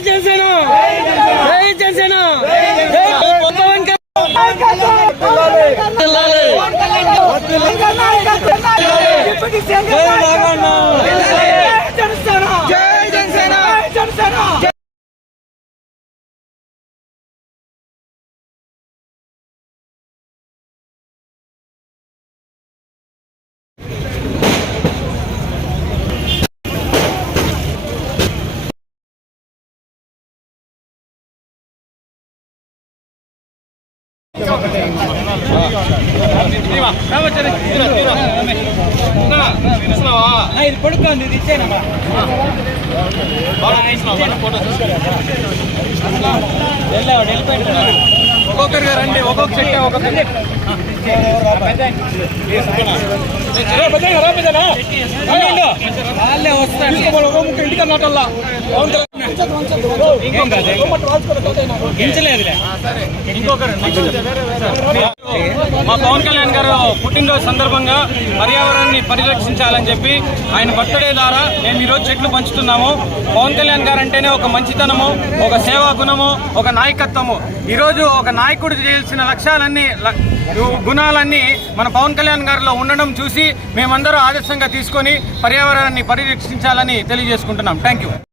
జనసేన! జై జనసేన! జై పవన్ ఇది పడుకోండి ఇది ఇచ్చేనమ్మా వెళ్ళాడు వెళ్ళిపోయాడు ఒక్కొక్కరిగా రండి ఒక్కొక్క చెట్టు ఒక్కొక్క వాళ్ళే వస్తారు ఇంటికి అన్నట్టల్లా గించలేదులే మా పవన్ కళ్యాణ్ గారు పుట్టినరోజు సందర్భంగా పర్యావరణాన్ని పరిరక్షించాలని చెప్పి ఆయన బర్త్డే ద్వారా మేము ఈరోజు చెట్లు పంచుతున్నాము. పవన్ కళ్యాణ్ గారు అంటేనే ఒక మంచితనము ఒక సేవా గుణము ఒక నాయకత్వము. ఈరోజు ఒక నాయకుడు చేయాల్సిన లక్ష్యాలన్నీ ల- గుణాలన్నీ మన పవన్ కళ్యాణ్ గారిలో ఉండడం చూసి మేమందరూ ఆదర్శంగా తీసుకొని పర్యావరణాన్ని పరిరక్షించాలని తెలియజేసుకుంటున్నాం. థ్యాంక్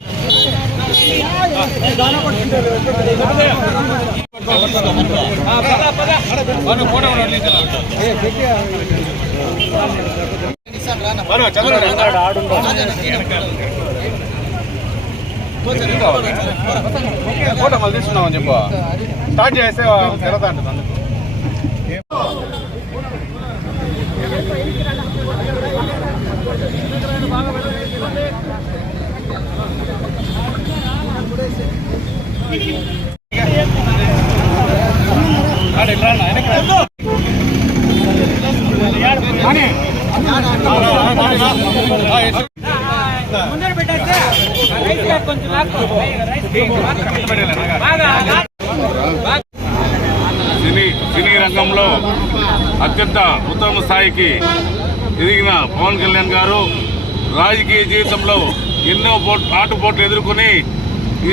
యూ ఫోటో మళ్ళీ తీసుకున్నామని చెప్పు స్టార్ట్ చేస్తే తిరగతా ఉంటుంది అందుకు. సినీ సినీ రంగంలో అత్యంత ఉత్తమ స్థాయికి ఎదిగిన పవన్ కళ్యాణ్ గారు రాజకీయ జీవితంలో ఎన్నో పోట్ ఆటుపోట్లు ఎదుర్కొని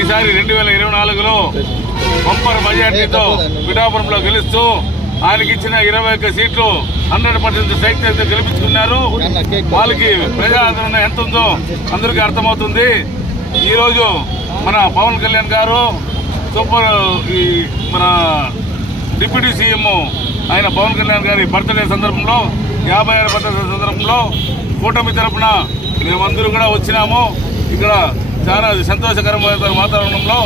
ఈసారి రెండు వేల ఇరవై నాలుగులో పంపర్ మెజార్టీతో పిఠాపురంలో గెలుస్తూ ఆయనకి ఇచ్చిన ఇరవై ఒక్క సీట్లు హండ్రెడ్ పర్సెంట్ శక్తితో గెలిపించుకున్నారు. వాళ్ళకి ప్రజాదరణ ఎంత ఉందో అందరికీ అర్థమవుతుంది. ఈరోజు మన పవన్ కళ్యాణ్ గారు సూపర్ ఈ మన డిప్యూటీ సీఎం ఆయన పవన్ కళ్యాణ్ గారి బర్త్డే సందర్భంలో యాభై ఆరు బర్త్డే సందర్భంలో కూటమి తరపున మేమందరూ కూడా వచ్చినాము. ఇక్కడ చాలా సంతోషకరమైన వాతావరణంలో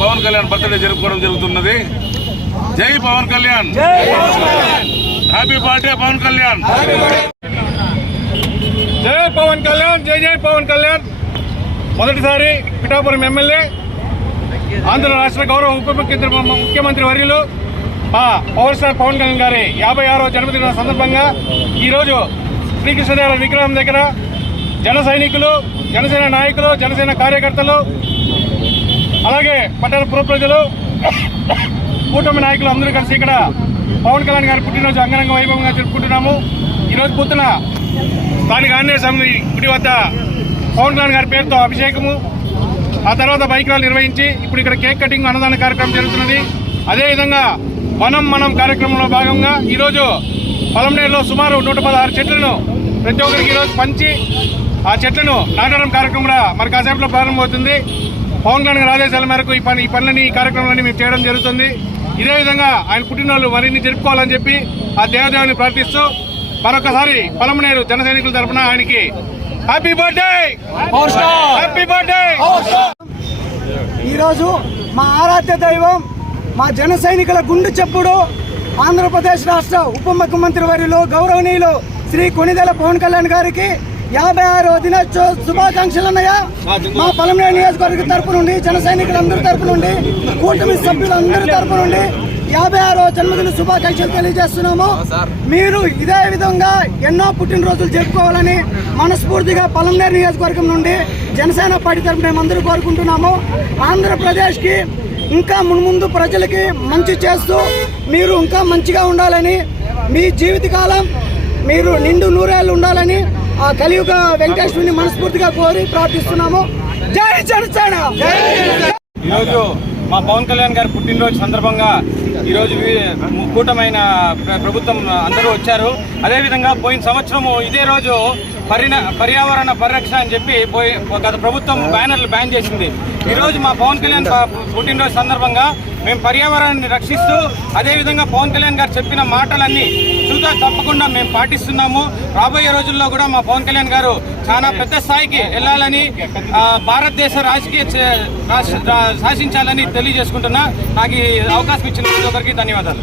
పవన్ కళ్యాణ్ బర్త్డే జరుపుకోవడం జరుగుతున్నది. జై Pawan Kalyan. Happy birthday Pawan Kalyan. జై పవన్ కళ్యాణ్ జై జై పవన్ కళ్యాణ్. మొదటిసారి పిఠాపురం ఎమ్మెల్యే ఆంధ్ర రాష్ట్ర గౌరవ ఉప ముఖ్యమంత్రి ముఖ్యమంత్రి వర్యులు మా పవర్ స్టార్ పవన్ కళ్యాణ్ గారి యాభై ఆరో జన్మదిన సందర్భంగా ఈరోజు శ్రీకృష్ణదేవర విగ్రహం దగ్గర జన సైనికులు జనసేన నాయకులు జనసేన కార్యకర్తలు అలాగే పట్టణ పుర ప్రజలు కూటమి నాయకులు అందరూ కలిసి ఇక్కడ పవన్ కళ్యాణ్ గారి పుట్టినరోజు అంగరంగ వైభవంగా జరుపుకుంటున్నాము. ఈరోజు పొద్దున స్థానిక ఆంజనేయ స్వామి గుడి వద్ద పవన్ కళ్యాణ్ గారి పేరుతో అభిషేకము. ఆ తర్వాత బైక్ ర్యాలీ నిర్వహించి ఇప్పుడు ఇక్కడ కేక్ కటింగ్ అన్నదాన కార్యక్రమం జరుగుతున్నది. అదేవిధంగా మనం మనం కార్యక్రమంలో భాగంగా ఈరోజు పొలంనేరులో సుమారు నూట పదహారు చెట్లను ప్రతి ఒక్కరికి ఈరోజు పంచి ఆ చెట్లను నాటడం కార్యక్రమం కూడా మరి కాసేపులో ప్రారంభమవుతుంది. పవన్ కళ్యాణ్ గారి ఆదేశాల మేరకు ఈ పని ఈ పనులని ఈ కార్యక్రమాలని మేము చేయడం జరుగుతుంది. ఇదే విధంగా ఆయన పుట్టినరోజు మరిన్ని జరుపుకోవాలని చెప్పి ఆ దేవదేవుని ప్రార్థిస్తూ మరొకసారి పొలంనేరు జన సైనికుల తరఫున ఆయనకి హ్యాపీ బర్త్డే హ్యాపీ బర్త్డే ఈరోజు మా ఆరాధ్య దైవం మా జన సైనికుల గుండు చెప్పుడు ఆంధ్రప్రదేశ్ రాష్ట్ర ఉప ముఖ్యమంత్రి వర్యులు గౌరవనీయులు శ్రీ కొనిదెల పవన్ కళ్యాణ్ గారికి యాభై ఆరో దినోత్సవ శుభాకాంక్షలు ఉన్నాయా మా పొలంలో నియోజకవర్గ తరపు నుండి జన సైనికులందరి తరపు నుండి కూటమి సభ్యులందరి తరపు నుండి యాభై ఆరో జన్మదిన శుభాకాంక్షలు తెలియజేస్తున్నాము. మీరు ఇదే విధంగా ఎన్నో పుట్టినరోజులు జరుపుకోవాలని మనస్ఫూర్తిగా పలమనేరు నియోజకవర్గం నుండి జనసేన పార్టీ తరఫున మేమందరూ కోరుకుంటున్నాము. ఆంధ్రప్రదేశ్కి ఇంకా మున్ముందు ప్రజలకి మంచి చేస్తూ మీరు ఇంకా మంచిగా ఉండాలని మీ జీవితకాలం మీరు నిండు నూరేళ్ళు ఉండాలని ఆ కలియుగ వెంకటేశ్వరుని మనస్ఫూర్తిగా కోరి ప్రార్థిస్తున్నాము. జై జనసేన! ఈరోజు మా పవన్ కళ్యాణ్ గారి పుట్టినరోజు సందర్భంగా ఈరోజు కూటమైన ప్రభుత్వం అందరూ వచ్చారు. అదేవిధంగా పోయిన సంవత్సరము ఇదే రోజు పరిణ పర్యావరణ పరిరక్షణ అని చెప్పి పోయి గత ప్రభుత్వం బ్యానర్లు బ్యాన్ చేసింది. ఈరోజు మా పవన్ కళ్యాణ్ పుట్టినరోజు సందర్భంగా మేము పర్యావరణాన్ని రక్షిస్తూ అదేవిధంగా పవన్ కళ్యాణ్ గారు చెప్పిన మాటలన్నీ చూద్దా తప్పకుండా మేము పాటిస్తున్నాము. రాబోయే రోజుల్లో కూడా మా పవన్ కళ్యాణ్ గారు చాలా పెద్ద స్థాయికి వెళ్ళాలని భారతదేశ రాజకీయ శాసించాలని తెలియజేసుకుంటున్నా. నాకు ఈ అవకాశం ఇచ్చిన ప్రతి ఒక్కరికి ధన్యవాదాలు.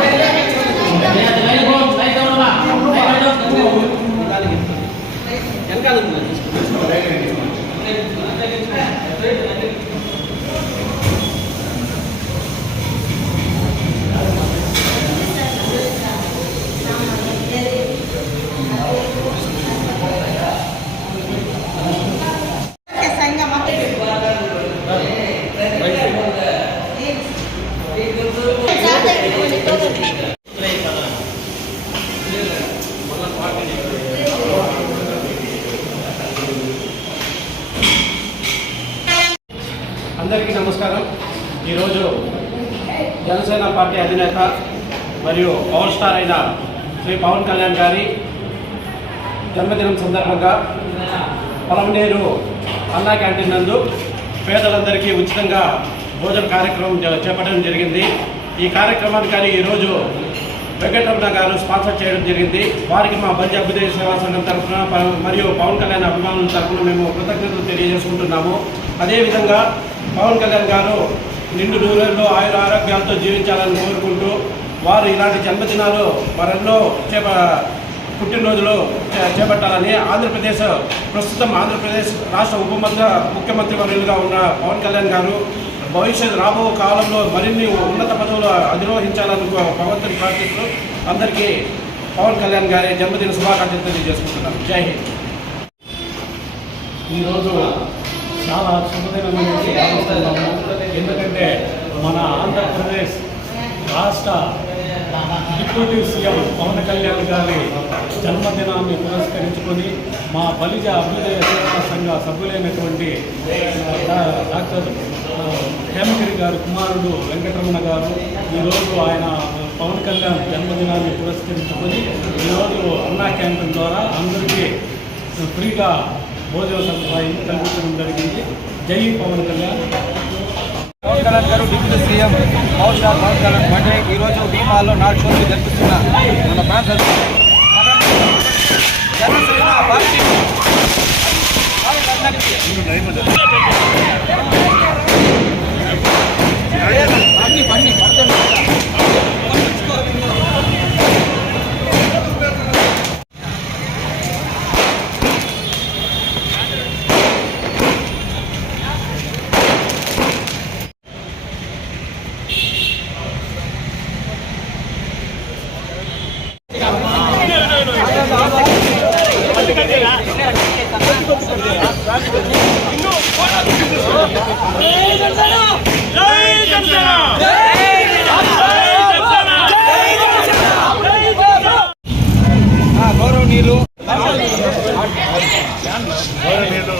అందరికీ నమస్కారం ఈరోజు జనసేన పార్టీ అధినేత మరియు పవర్ స్టార్ అయిన శ్రీ పవన్ కళ్యాణ్ గారి జన్మదినం సందర్భంగా పొలంనేరు అన్నా క్యాంటీన్ నందు పేదలందరికీ ఉచితంగా భోజన కార్యక్రమం చేపట్టడం జరిగింది. ఈ కార్యక్రమానికి కానీ ఈరోజు వెంకటరమణ గారు స్పాన్సర్ చేయడం జరిగింది. వారికి మా బంజీ అభ్యుదయ సేవా సంఘం తరఫున మరియు పవన్ కళ్యాణ్ అభిమానుల తరఫున మేము కృతజ్ఞతలు తెలియజేసుకుంటున్నాము. అదేవిధంగా పవన్ కళ్యాణ్ గారు నిండు నూరేళ్ళు ఆయుర ఆరోగ్యాలతో జీవించాలని కోరుకుంటూ వారు ఇలాంటి జన్మదినాలు మరెన్నో చేప పుట్టినరోజులు చేపట్టాలని ఆంధ్రప్రదేశ్ ప్రస్తుతం ఆంధ్రప్రదేశ్ రాష్ట్ర ఉపమంత్రి ముఖ్యమంత్రి వర్యులుగా ఉన్న పవన్ కళ్యాణ్ గారు భవిష్యత్ రాబో కాలంలో మరిన్ని ఉన్నత పదవులు అధిరోహించాలని భగవంతుని ప్రార్థిస్తూ అందరికీ పవన్ కళ్యాణ్ గారి జన్మదిన శుభాకాంక్షలు తెలియజేసుకుంటున్నాను. జై హింద్. ఈరోజు చాలా శుభదినం ఎందుకంటే మన ఆంధ్రప్రదేశ్ రాష్ట్ర డిప్యూటీ సీఎం పవన్ కళ్యాణ్ గారి జన్మదినాన్ని పురస్కరించుకొని మా బలిజ అభ్యుదయ సేవా సంఘ సభ్యులైనటువంటి డాక్టర్ హేమగిరి గారు కుమారుడు వెంకటరమణ గారు ఈరోజు ఆయన పవన్ కళ్యాణ్ జన్మదినాన్ని పురస్కరించుకొని ఈరోజు అన్నా క్యాంటీన్ ద్వారా అందరికీ ఫ్రీగా భోజన సదుపాయం కల్పించడం జరిగింది. జై Pawan Kalyan. Pawan Kalyan garu deputy CM Pawan star Pawan Kalyan birthday ఈరోజు భీమాలో నాలుగు రోజులు జరుపుతున్న మన ఫ్యాన్స్ జనసేన పార్టీ వాళ్ళందరికీ బండి, పడుతుంది. ఆ, గౌరవనీయులు గౌరవనీయులు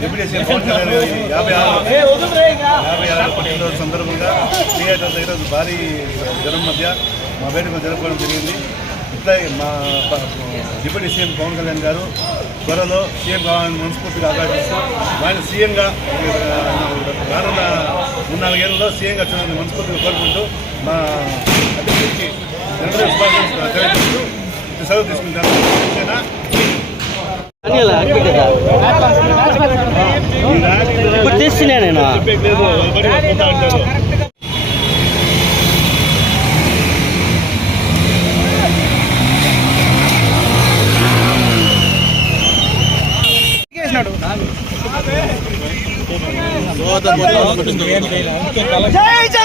డిప్యూటీ సీఎం పవన్ కళ్యాణ్ గారి యాభై ఆరు యాభై ఆరు పుట్టినరోజు సందర్భంగా థియేటర్ దగ్గర భారీ జనం మధ్య మా వేడుక జరుపుకోవడం జరిగింది. ఇట్లా మా డిప్యూటీ సీఎం పవన్ కళ్యాణ్ గారు త్వరలో సీఎం కావాలని మనస్ఫూర్తిగా ఆకాంక్షిస్తూ ఆయన సీఎంగా రానున్న మూడు ఏళ్ళలో సీఎంగా చూడాలని మనస్ఫూర్తిగా కోరుకుంటూ మా అధ్యక్షుడికి జనరల్ శుభాకాంక్షలు తెలియజేస్తూ సెలవు తీసుకుంటాను. ఇప్పుడు తీస్తున్నా నేను. జై జై